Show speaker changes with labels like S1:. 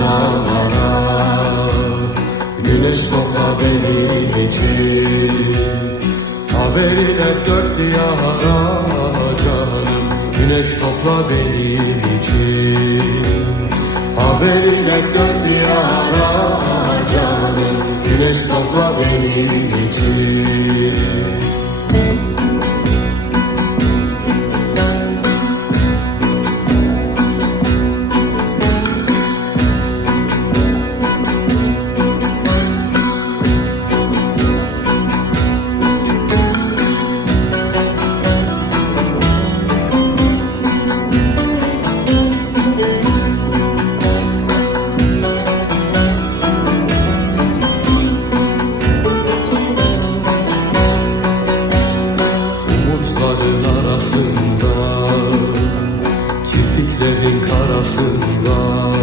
S1: dağlara. Güneş topla benim için. Haberiyle dört diyara canım Güneş topla benim için. Haberiyle dört diyara canım Güneş topla benim için arasında Kirpiklerin karasında.